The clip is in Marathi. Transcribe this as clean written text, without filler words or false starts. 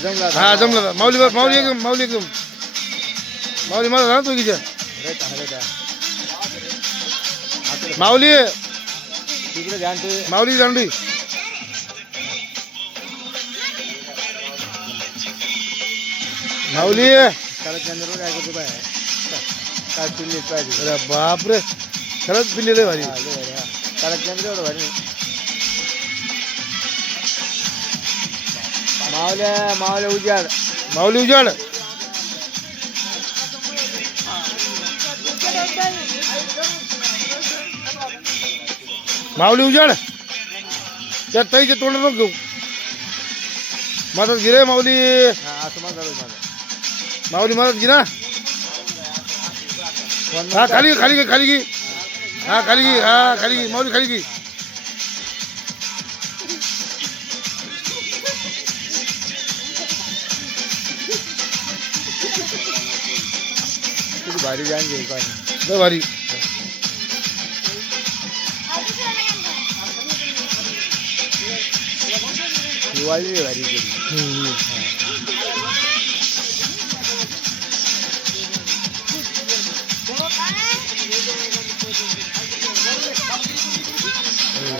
हा जमला माऊली माऊली एकदम माऊली एकदम माऊली मला राहतो की माऊली माऊली दांडी माऊली अरे बापरे खरंच पिल्लेलं भारी मावल्या उजाड माऊली उजाड माऊली उजाड त्या ताईच्या तोंडात नको घेऊ मदत गिरे माऊली माऊली मदत गिरा हा खाली खाली घे खाली घे हा खाली घे हा खाली घे माऊली खाली घे भारी जाण घेऊ काय लय भारी दिवाळी भारी केली